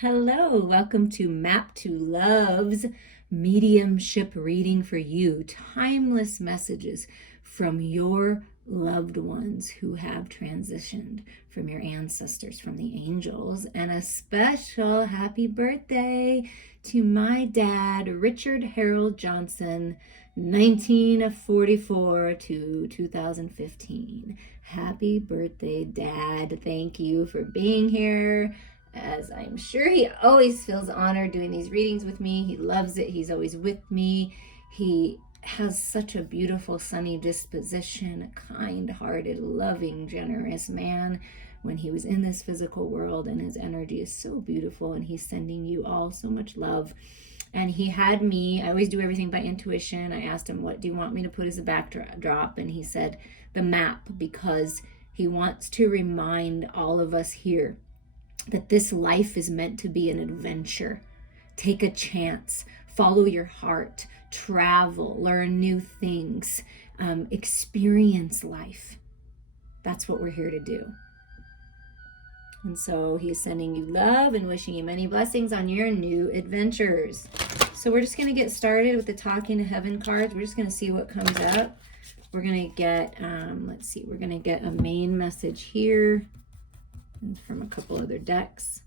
Hello, welcome to Map to Love's mediumship reading for you. Timeless messages from your loved ones who have transitioned, from your ancestors, from the angels, and a special happy birthday to my dad, Richard Harold Johnson, 1944 to 2015. Happy birthday, Dad. Thank you for being here, as I'm sure he always feels honored doing these readings with me. He loves it. He's always with me. He has such a beautiful, sunny disposition, a kind-hearted, loving, generous man when he was in this physical world, and his energy is so beautiful, and he's sending you all so much love. And he had me, I always do everything by intuition. I asked him, what do you want me to put as a backdrop? And he said, the map, because he wants to remind all of us here that this life is meant to be an adventure. Take a chance, follow your heart, travel, learn new things, experience life. That's what we're here to do. And so he's sending you love and wishing you many blessings on your new adventures. So we're just going to get started with the Talking to Heaven cards. We're just going to see what comes up. We're going to get, we're going to get a main message here and from a couple other decks.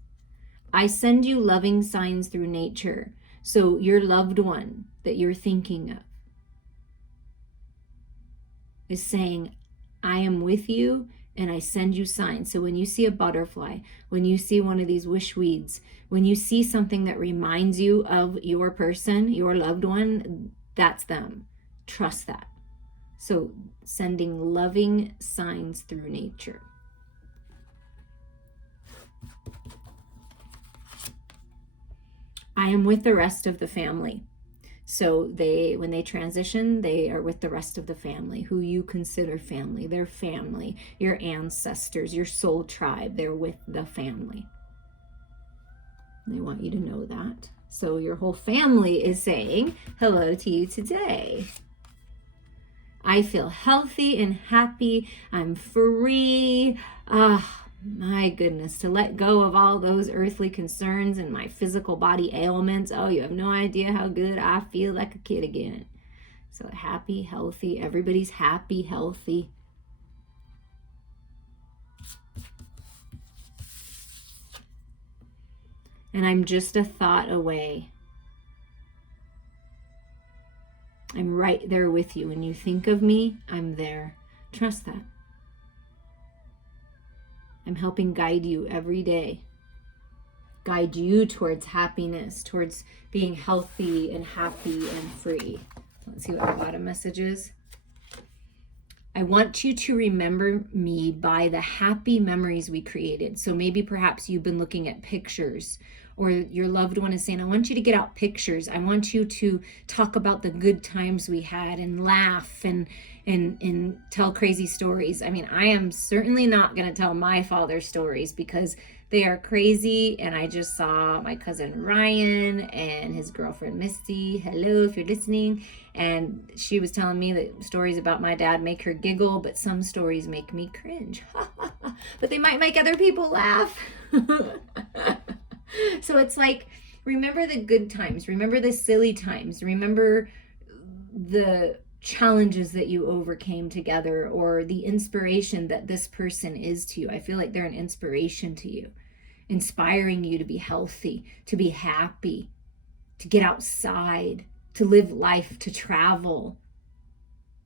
I send you loving signs through nature. So your loved one that you're thinking of is saying, I am with you and I send you signs. So when you see a butterfly, when you see one of these wish weeds, when you see something that reminds you of your person, your loved one, that's them. Trust that. So sending loving signs through nature. I am with the rest of the family. So when they transition, they are with the rest of the family, who you consider family, their family, your ancestors, your soul tribe. They're with the family. And they want you to know that. So your whole family is saying hello to you today. I feel healthy and happy. I'm free. My goodness, to let go of all those earthly concerns and my physical body ailments. Oh, you have no idea how good I feel, like a kid again. So happy, healthy. Everybody's happy, healthy. And I'm just a thought away. I'm right there with you. When you think of me, I'm there. Trust that. I'm helping guide you every day. Guide you towards happiness, towards being healthy and happy and free. Let's see what the bottom message is. I want you to remember me by the happy memories we created. So maybe perhaps you've been looking at pictures, or your loved one is saying, I want you to get out pictures. I want you to talk about the good times we had and laugh and tell crazy stories. I mean, I am certainly not going to tell my father's stories because they are crazy. And I just saw my cousin Ryan and his girlfriend Misty. Hello, if you're listening. And she was telling me that stories about my dad make her giggle, but some stories make me cringe. But they might make other people laugh. So it's like, remember the good times, remember the silly times, remember the challenges that you overcame together, or the inspiration that this person is to you. I feel like they're an inspiration to you, inspiring you to be healthy, to be happy, to get outside, to live life, to travel,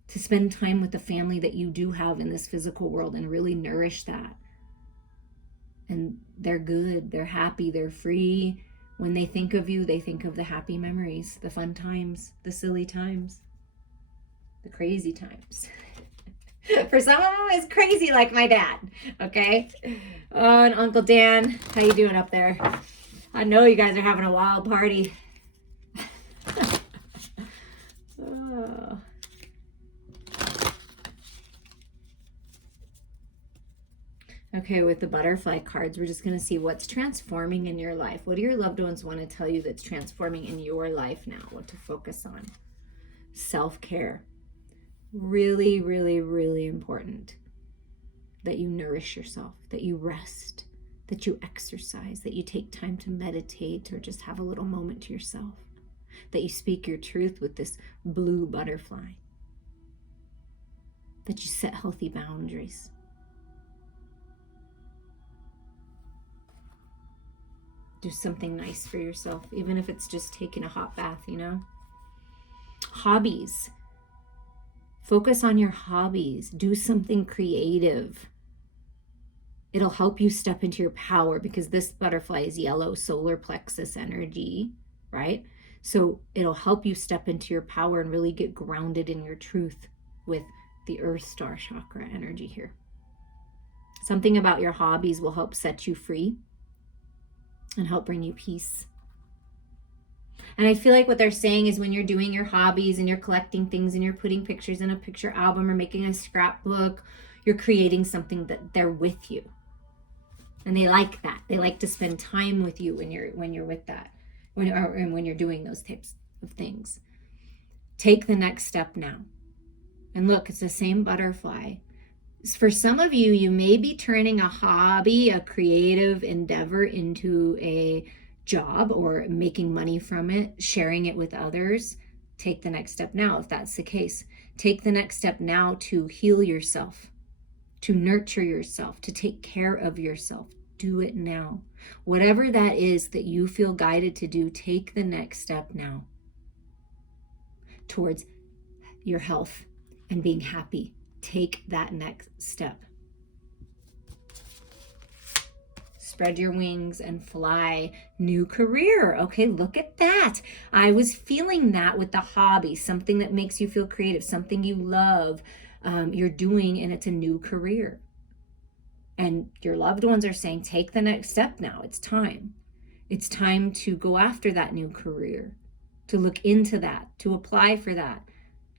to spend time with the family that you do have in this physical world and really nourish that. And they're good, they're happy, they're free. When they think of you, they think of the happy memories, the fun times, the silly times, the crazy times. For some of them, it's crazy like my dad, okay? Oh, and Uncle Dan, how you doing up there? I know you guys are having a wild party. Oh. Okay, with the butterfly cards, we're just going to see what's transforming in your life. What do your loved ones want to tell you that's transforming in your life now? What to focus on? Self-care. Really, really, really important that you nourish yourself, that you rest, that you exercise, that you take time to meditate or just have a little moment to yourself, that you speak your truth with this blue butterfly, that you set healthy boundaries. Do something nice for yourself, even if it's just taking a hot bath, you know? Hobbies. Focus on your hobbies. Do something creative. It'll help you step into your power, because this butterfly is yellow solar plexus energy, right? So it'll help you step into your power and really get grounded in your truth with the Earth Star chakra energy here. Something about your hobbies will help set you free and help bring you peace. And I feel like what they're saying is, when you're doing your hobbies and you're collecting things and you're putting pictures in a picture album or making a scrapbook, you're creating something that they're with you. And they like that. They like to spend time with you when you're with that, when you're doing those types of things. Take the next step now. And look, it's the same butterfly. For some of you, you may be turning a hobby, a creative endeavor, into a job or making money from it, sharing it with others. Take the next step now if that's the case. Take the next step now to heal yourself, to nurture yourself, to take care of yourself. Do it now. Whatever that is that you feel guided to do, take the next step now towards your health and being happy. Take that next step. Spread your wings and fly. New career. Okay, look at that. I was feeling that with the hobby, something that makes you feel creative, something you love, you're doing, and it's a new career. And your loved ones are saying, take the next step now. It's time. It's time to go after that new career, to look into that, to apply for that,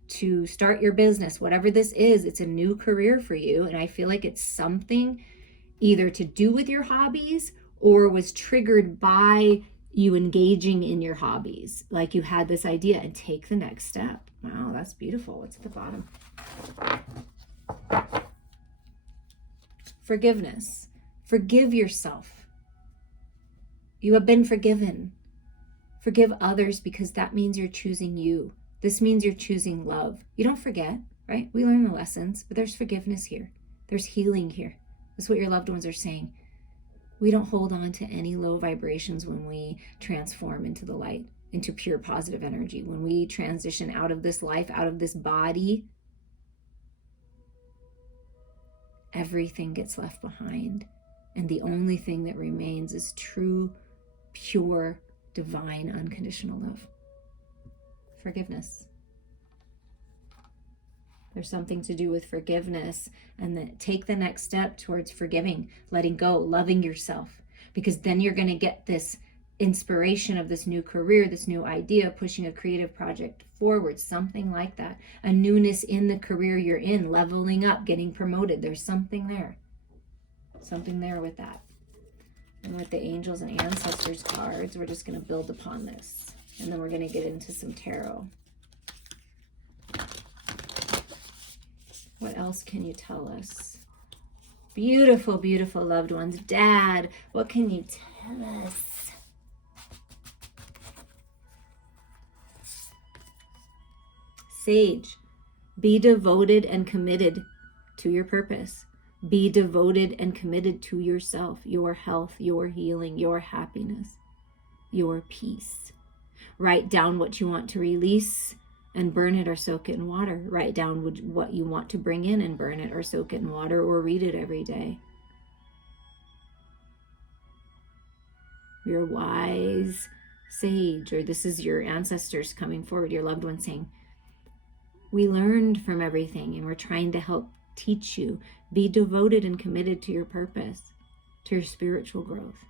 to start your business. Whatever this is, it's a new career for you. And I feel like it's something either to do with your hobbies or was triggered by you engaging in your hobbies. Like you had this idea, and take the next step. Wow, that's beautiful. What's at the bottom? Forgiveness. Forgive yourself. You have been forgiven. Forgive others, because that means you're choosing you. This means you're choosing love. You don't forget, right? We learn the lessons, but there's forgiveness here. There's healing here. That's what your loved ones are saying. We don't hold on to any low vibrations when we transform into the light, into pure positive energy. When we transition out of this life, out of this body, everything gets left behind. And the only thing that remains is true, pure, divine, unconditional love. Forgiveness. There's something to do with forgiveness, and then take the next step towards forgiving, letting go, loving yourself, because then you're going to get this inspiration of this new career, this new idea, pushing a creative project forward, something like that. A newness in the career you're in, leveling up, getting promoted. There's something there with that. And with the angels and ancestors cards, we're just going to build upon this. And then we're going to get into some tarot. What else can you tell us? Beautiful, beautiful loved ones. Dad, what can you tell us? Sage, be devoted and committed to your purpose. Be devoted and committed to yourself, your health, your healing, your happiness, your peace. Write down what you want to release and burn it or soak it in water. Write down what you want to bring in and burn it or soak it in water, or read it every day. Your wise sage, or this is your ancestors coming forward, your loved ones saying, we learned from everything and we're trying to help teach you. Be devoted and committed to your purpose, to your spiritual growth,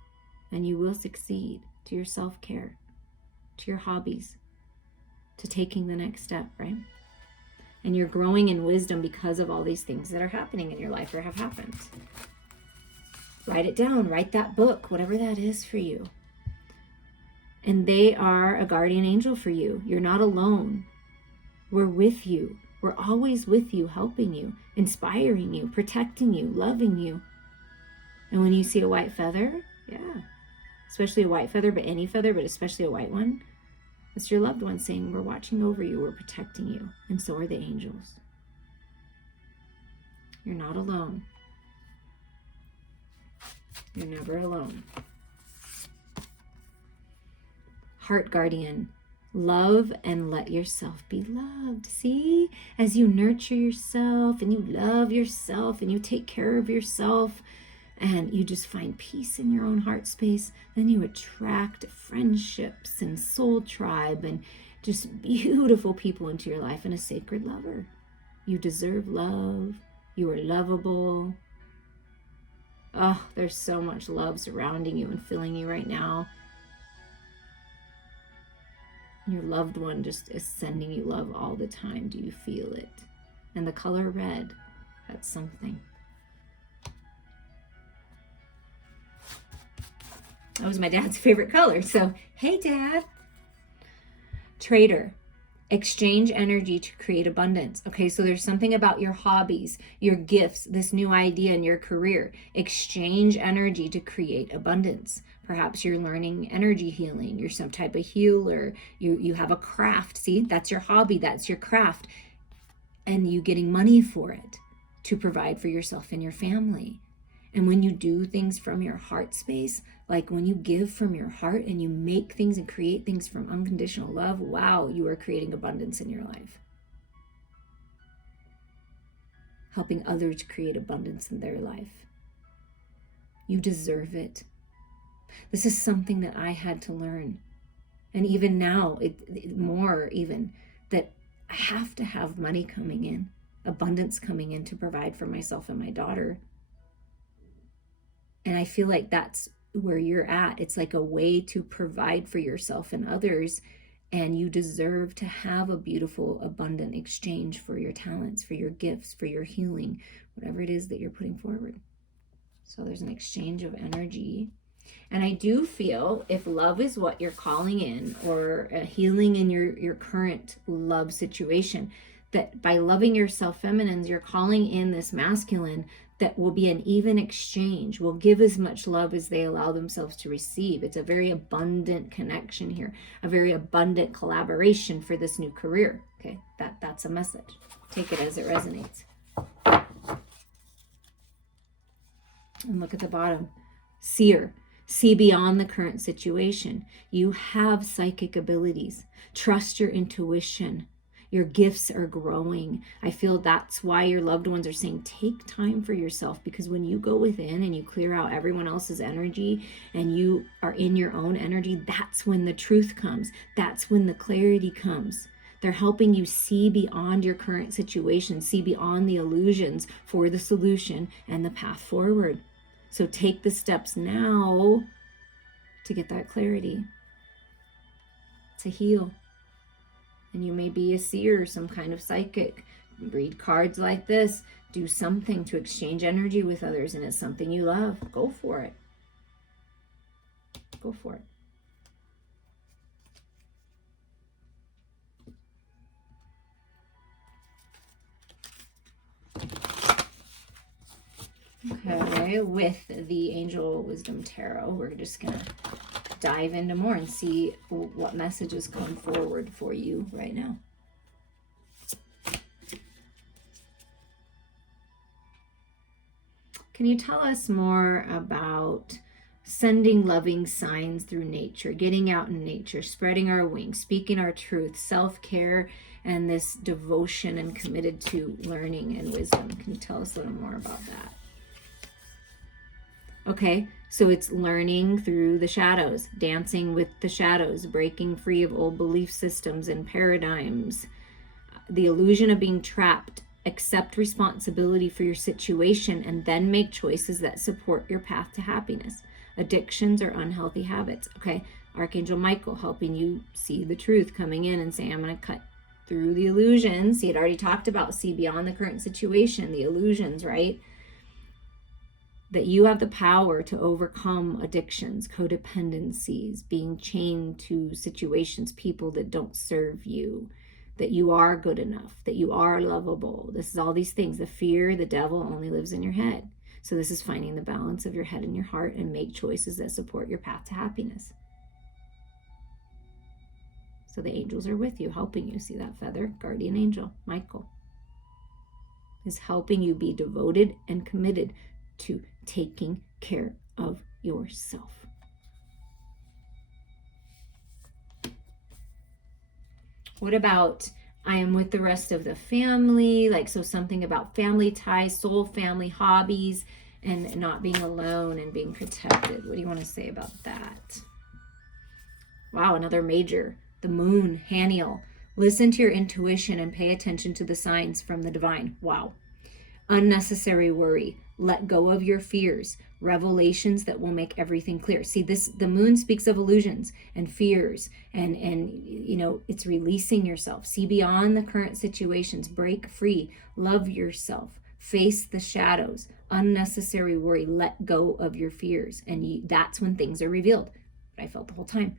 and you will succeed, to your self-care, to your hobbies, to taking the next step, right? And you're growing in wisdom because of all these things that are happening in your life or have happened. Write it down, write that book, whatever that is for you. And they are a guardian angel for you. You're not alone. We're with you. We're always with you, helping you, inspiring you, protecting you, loving you. And when you see a white feather, yeah, especially a white feather, but any feather, but especially a white one, it's your loved one saying, we're watching over you, we're protecting you, and so are the angels. You're not alone. You're never alone. Heart guardian, love and let yourself be loved. See, as you nurture yourself and you love yourself and you take care of yourself and you just find peace in your own heart space, then you attract friendships and soul tribe and just beautiful people into your life and a sacred lover. You deserve love. You are lovable. Oh, there's so much love surrounding you and filling you right now. Your loved one just is sending you love all the time. Do you feel it? And the color red, that's something. That was my dad's favorite color. So, hey, Dad. Trader. Exchange energy to create abundance. Okay, so there's something about your hobbies, your gifts, this new idea in your career. Exchange energy to create abundance. Perhaps you're learning energy healing. You're some type of healer. You have a craft. See, that's your hobby. That's your craft. And you getting money for it to provide for yourself and your family. And when you do things from your heart space, like when you give from your heart and you make things and create things from unconditional love, wow, you are creating abundance in your life. Helping others create abundance in their life. You deserve it. This is something that I had to learn. And even now, more even, that I have to have money coming in, abundance coming in to provide for myself and my daughter. And I feel like that's where you're at. It's like a way to provide for yourself and others. And you deserve to have a beautiful, abundant exchange for your talents, for your gifts, for your healing, whatever it is that you're putting forward. So there's an exchange of energy. And I do feel if love is what you're calling in, or a healing in your current love situation, that by loving yourself feminines, you're calling in this masculine that will be an even exchange, will give as much love as they allow themselves to receive. It's a very abundant connection here, a very abundant collaboration for this new career. Okay, that's a message. Take it as it resonates. And look at the bottom. Seer. See beyond the current situation. You have psychic abilities. Trust your intuition. Your gifts are growing. I feel that's why your loved ones are saying, take time for yourself, because when you go within and you clear out everyone else's energy and you are in your own energy, that's when the truth comes. That's when the clarity comes. They're helping you see beyond your current situation, see beyond the illusions for the solution and the path forward. So take the steps now to get that clarity, to heal. And you may be a seer, some kind of psychic. Read cards like this. Do something to exchange energy with others, and it's something you love. Go for it. Go for it. Okay, with the Angel Wisdom Tarot, we're just going to dive into more and see what messages come forward for you right now. Can you tell us more about sending loving signs through nature, getting out in nature, spreading our wings, speaking our truth, self-care, and this devotion and committed to learning and wisdom? Can you tell us a little more about that? Okay, so it's learning through the shadows, dancing with the shadows, breaking free of old belief systems and paradigms, the illusion of being trapped. Accept responsibility for your situation and then make choices that support your path to happiness. Addictions or unhealthy habits. Okay, Archangel Michael helping you see the truth, coming in and saying, I'm going to cut through the illusions. He had already talked about see beyond the current situation, the illusions, right? That you have the power to overcome addictions, codependencies, being chained to situations, people that don't serve you, that you are good enough, that you are lovable. This is all these things. The fear, the devil only lives in your head. So this is finding the balance of your head and your heart and make choices that support your path to happiness. So the angels are with you, helping you. See that feather? Guardian angel, Michael, is helping you be devoted and committed to taking care of yourself. What about I am with the rest of the family? Like, so something about family ties, soul family, hobbies, and not being alone and being protected. What do you want to say about that? Wow, another major. The moon, Haniel. Listen to your intuition and pay attention to the signs from the divine. Wow. Unnecessary worry. Let go of your fears. Revelations that will make everything clear. See, the moon speaks of illusions and fears, and you know, it's releasing yourself. See beyond the current situations. Break free. Love yourself. Face the shadows. Unnecessary worry. Let go of your fears, and that's when things are revealed. But I felt the whole time.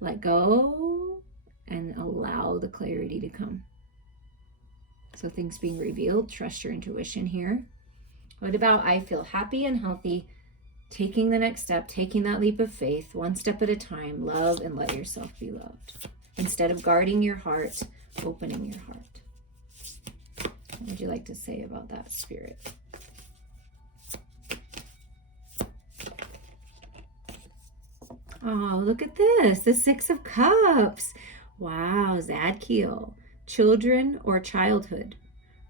Let go and allow the clarity to come. So things being revealed, trust your intuition here. What about I feel happy and healthy, taking the next step, taking that leap of faith, one step at a time, love and let yourself be loved. Instead of guarding your heart, opening your heart. What would you like to say about that, Spirit? Oh, look at this, the Six of Cups. Wow, Zadkiel. Children or childhood,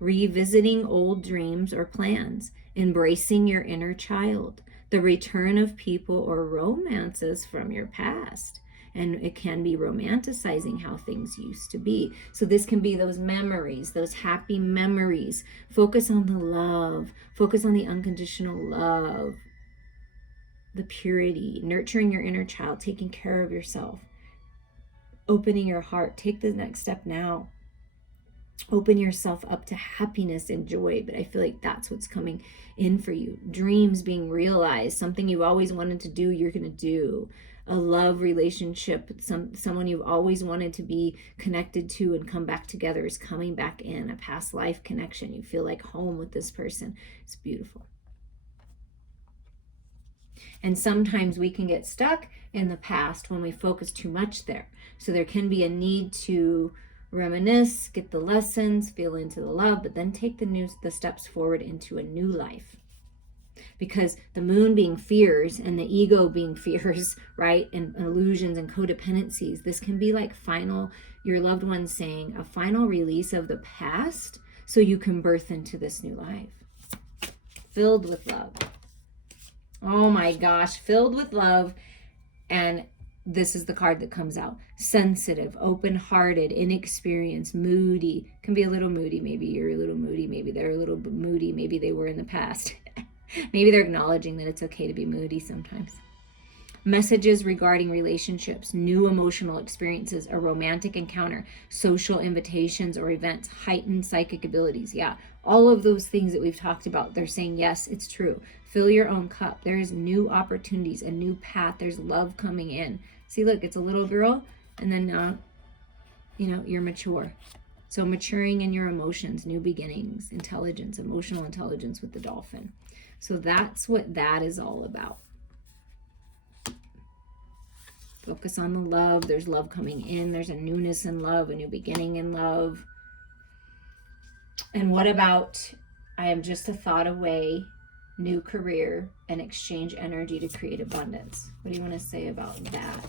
revisiting old dreams or plans, embracing your inner child, the return of people or romances from your past. And it can be romanticizing how things used to be. So this can be those memories, those happy memories. Focus on the love, focus on the unconditional love, the purity, nurturing your inner child, taking care of yourself, opening your heart. Take the next step now. Open yourself up to happiness and joy. But I feel like that's what's coming in for you. Dreams being realized, something you've always wanted to do, you're going to do. A love relationship, someone you've always wanted to be connected to and come back together is coming back in. A past life connection. You feel like home with this person. It's beautiful. And sometimes we can get stuck in the past when we focus too much there. So there can be a need to reminisce, get the lessons, feel into the love, but then take the steps forward into a new life. Because the moon being fears and the ego being fears, right? And illusions and codependencies, this can be like your loved one saying a final release of the past so you can birth into this new life. Filled with love. Oh my gosh, filled with love. And this is the card that comes out. Sensitive, open-hearted, inexperienced, moody. Can be a little moody. Maybe you're a little moody. Maybe they're a little moody. Maybe they were in the past. Maybe they're acknowledging that it's okay to be moody sometimes. Messages regarding relationships, new emotional experiences, a romantic encounter, social invitations or events, heightened psychic abilities. Yeah, all of those things that we've talked about, they're saying, yes, it's true. Fill your own cup. There is new opportunities, a new path. There's love coming in. See, look, it's a little girl, and then now, you're mature. So maturing in your emotions, new beginnings, intelligence, emotional intelligence with the dolphin. So that's what that is all about. Focus on the love. There's love coming in. There's a newness in love, a new beginning in love. And what about, I am just a thought away, new career, and exchange energy to create abundance? What do you want to say about that?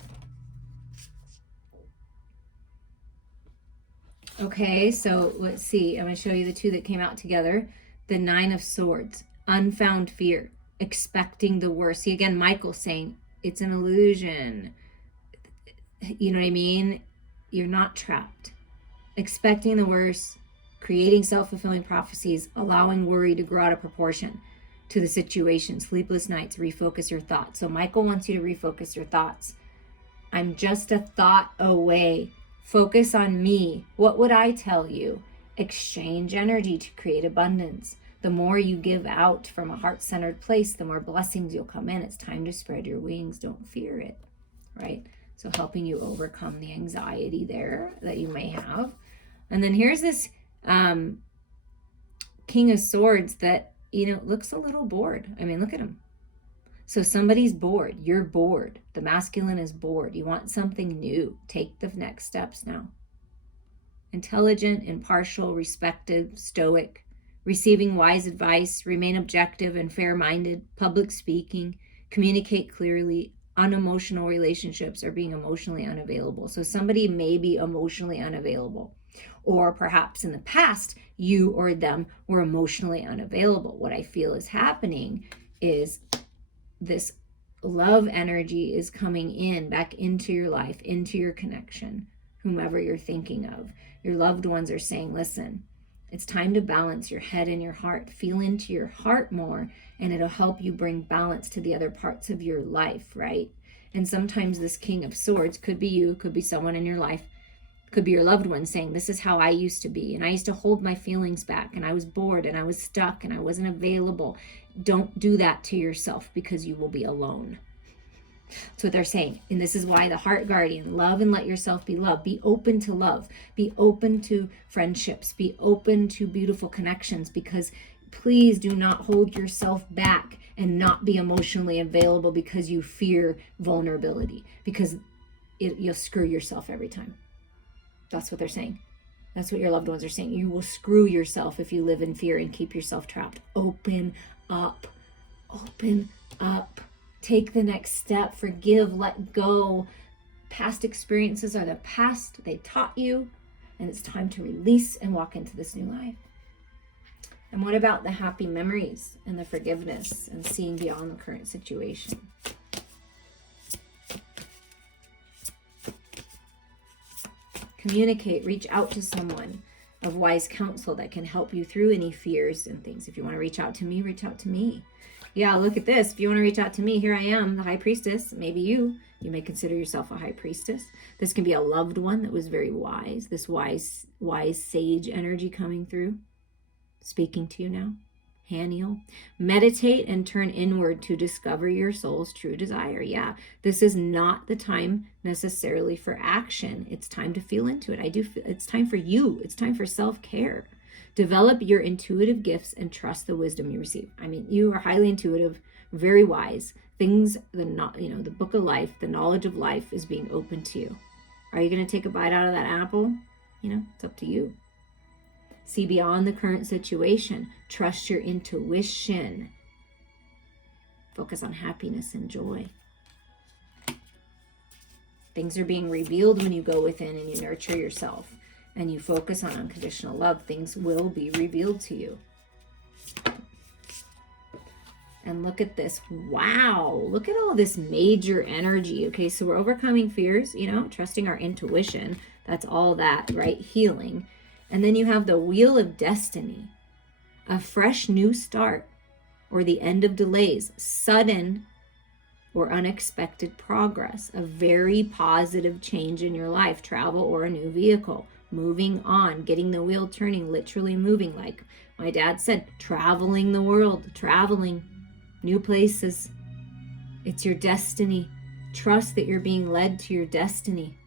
Okay, so let's see. I'm going to show you the two that came out together. The Nine of Swords, unfound fear, expecting the worst. See, again, Michael saying it's an illusion. You know what I mean? You're not trapped. Expecting the worst, creating self-fulfilling prophecies, allowing worry to grow out of proportion to the situation. Sleepless nights, refocus your thoughts. So Michael wants you to refocus your thoughts. I'm just a thought away. Focus on me. What would I tell you? Exchange energy to create abundance. The more you give out from a heart-centered place, the more blessings you'll come in. It's time to spread your wings. Don't fear it, right? So helping you overcome the anxiety there that you may have. And then here's this King of Swords that looks a little bored. I mean, look at him. So somebody's bored. You're bored. The masculine is bored. You want something new. Take the next steps now. Intelligent, impartial, respected, stoic, receiving wise advice, remain objective and fair-minded, public speaking, communicate clearly, unemotional relationships, or being emotionally unavailable. So somebody may be emotionally unavailable, or perhaps in the past you or them were emotionally unavailable. What I feel is happening is this love energy is coming in back into your life, into your connection, whomever you're thinking of. Your loved ones are saying, listen, it's time to balance your head and your heart. Feel into your heart more, and it'll help you bring balance to the other parts of your life, right? And sometimes this King of Swords could be you, could be someone in your life, could be your loved one saying, this is how I used to be, and I used to hold my feelings back, and I was bored, and I was stuck, and I wasn't available. Don't do that to yourself, because you will be alone. That's what they're saying. And this is why the heart guardian, love and let yourself be loved. Be open to love. Be open to friendships. Be open to beautiful connections, because please do not hold yourself back and not be emotionally available because you fear vulnerability, because you'll screw yourself every time. That's what they're saying. That's what your loved ones are saying. You will screw yourself if you live in fear and keep yourself trapped. Open up. Open up. Take the next step. Forgive. Let go. Past experiences are the past. They taught you. And it's time to release and walk into this new life. And what about the happy memories and the forgiveness and seeing beyond the current situation? Communicate. Reach out to someone of wise counsel that can help you through any fears and things. If you want to reach out to me, reach out to me. Yeah, look at this. If you want to reach out to me, here I am, the high priestess. Maybe you may consider yourself a high priestess. This can be a loved one that was very wise. This wise sage energy coming through, speaking to you now. Haniel. Meditate and turn inward to discover your soul's true desire. Yeah, this is not the time necessarily for action. It's time to feel into it. It's time for you. It's time for self-care. Develop your intuitive gifts and trust the wisdom you receive. I mean, you are highly intuitive, very wise. The book of life, the knowledge of life is being open to you. Are you going to take a bite out of that apple? It's up to you. See beyond the current situation. Trust your intuition. Focus on happiness and joy. Things are being revealed when you go within and you nurture yourself and you focus on unconditional love. Things will be revealed to you. And look at this. Wow. Look at all this major energy. Okay, so we're overcoming fears, trusting our intuition. That's all that, right? Healing. And then you have the Wheel of Destiny, a fresh new start, or the end of delays, sudden or unexpected progress, a very positive change in your life, travel or a new vehicle, moving on, getting the wheel turning, literally moving, like my dad said, traveling the world, traveling new places. It's your destiny. Trust that you're being led to your destiny.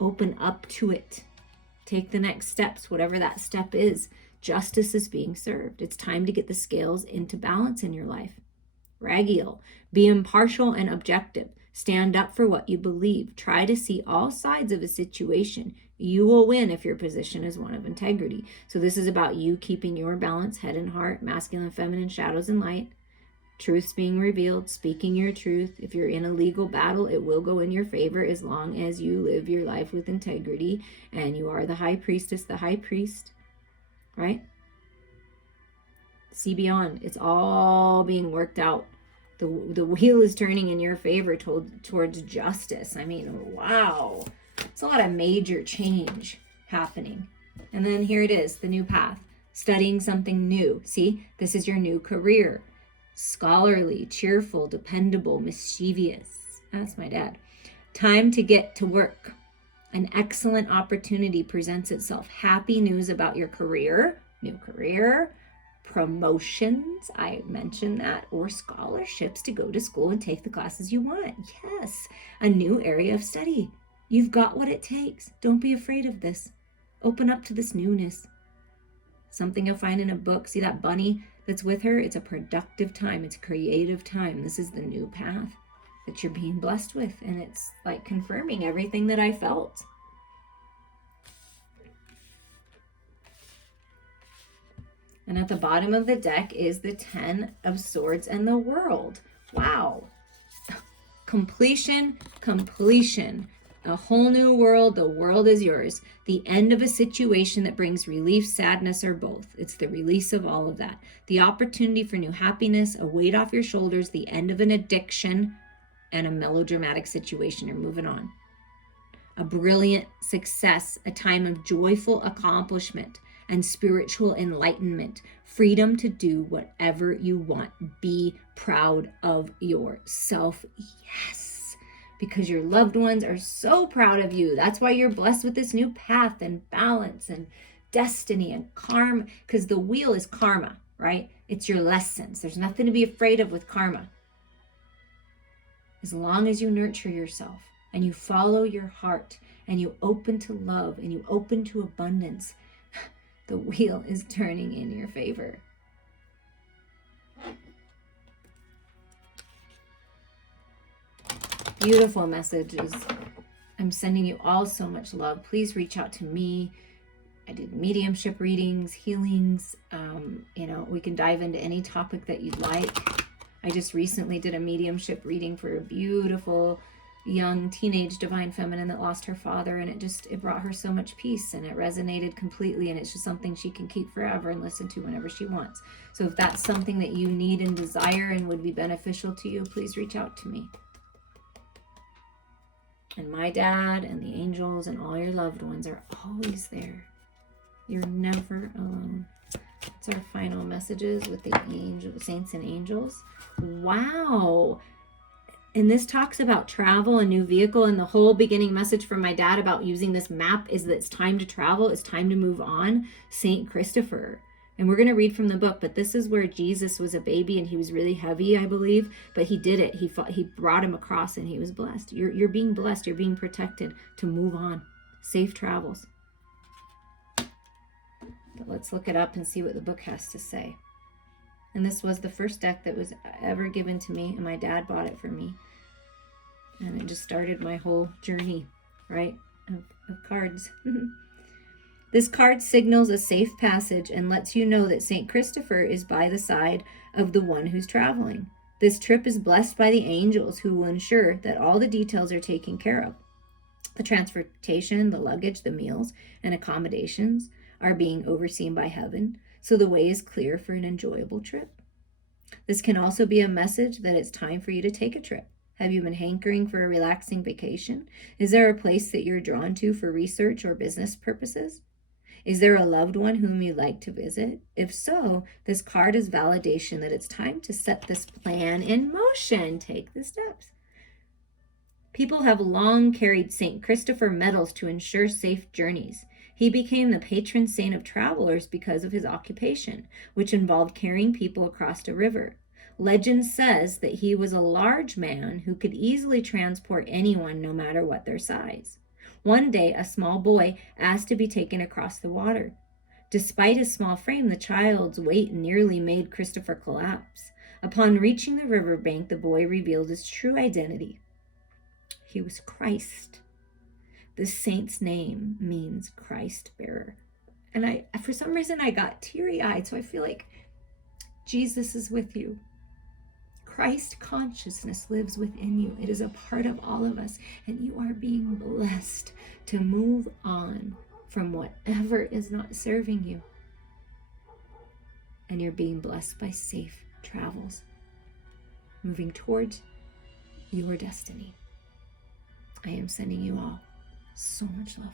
Open up to it. Take the next steps, whatever that step is. Justice is being served. It's time to get the scales into balance in your life. Ragiel, be impartial and objective. Stand up for what you believe. Try to see all sides of a situation. You will win if your position is one of integrity. So this is about you keeping your balance, head and heart, masculine, feminine, shadows and light. Truths being revealed, speaking your truth. If you're in a legal battle, it will go in your favor as long as you live your life with integrity and you are the high priestess, the high priest, right? See beyond. It's all being worked out. The wheel is turning in your favor towards justice. I mean, wow. It's a lot of major change happening. And then here it is, the new path. Studying something new. See, this is your new career. Scholarly, cheerful, dependable, mischievous. That's my dad. Time to get to work. An excellent opportunity presents itself. Happy news about your career, new career, promotions, I mentioned that, or scholarships to go to school and take the classes you want. Yes, a new area of study. You've got what it takes. Don't be afraid of this. Open up to this newness. something you'll find in a book. See that bunny that's with her? It's a productive time. It's a creative time. This is the new path that you're being blessed with. And it's like confirming everything that I felt. And at the bottom of the deck is the 10 of Swords and the World. Wow. Completion, completion. A whole new world. The world is yours. The end of a situation that brings relief, sadness, or both. It's the release of all of that. The opportunity for new happiness, a weight off your shoulders, the end of an addiction, and a melodramatic situation. You're moving on. A brilliant success, a time of joyful accomplishment and spiritual enlightenment, freedom to do whatever you want. Be proud of yourself. Yes, because your loved ones are so proud of you. That's why you're blessed with this new path and balance and destiny and karma, because the wheel is karma, right? It's your lessons. There's nothing to be afraid of with karma. As long as you nurture yourself and you follow your heart and you open to love and you open to abundance, the wheel is turning in your favor. Beautiful messages. I'm sending you all so much love. Please reach out to me. I do mediumship readings, healings. We can dive into any topic that you'd like. I just recently did a mediumship reading for a beautiful young teenage divine feminine that lost her father, and it brought her so much peace, and it resonated completely, and it's just something she can keep forever and listen to whenever she wants. So if that's something that you need and desire and would be beneficial to you, please reach out to me. And my dad and the angels and all your loved ones are always there. You're never alone. That's our final messages with the saints and angels. Wow. And this talks about travel, a new vehicle, and the whole beginning message from my dad about using this map is that it's time to travel, it's time to move on. Saint Christopher. And we're going to read from the book, but this is where Jesus was a baby and he was really heavy, I believe, but he did it. He brought him across and he was blessed. You're being blessed. You're being protected to move on. Safe travels. But let's look it up and see what the book has to say. And this was the first deck that was ever given to me, and my dad bought it for me. And it just started my whole journey, right, of cards. This card signals a safe passage and lets you know that St. Christopher is by the side of the one who's traveling. This trip is blessed by the angels who will ensure that all the details are taken care of. The transportation, the luggage, the meals, and accommodations are being overseen by heaven, so the way is clear for an enjoyable trip. This can also be a message that it's time for you to take a trip. Have you been hankering for a relaxing vacation? Is there a place that you're drawn to for research or business purposes? Is there a loved one whom you'd like to visit? If so, this card is validation that it's time to set this plan in motion. Take the steps. People have long carried St. Christopher medals to ensure safe journeys. He became the patron saint of travelers because of his occupation, which involved carrying people across a river. Legend says that he was a large man who could easily transport anyone no matter what their size. One day, a small boy asked to be taken across the water. Despite his small frame, the child's weight nearly made Christopher collapse. Upon reaching the riverbank, the boy revealed his true identity. He was Christ. The saint's name means Christ bearer. And for some reason, I got teary-eyed, so I feel like Jesus is with you. Christ consciousness lives within you. It is a part of all of us, and you are being blessed to move on from whatever is not serving you. And you're being blessed by safe travels, moving towards your destiny. I am sending you all so much love.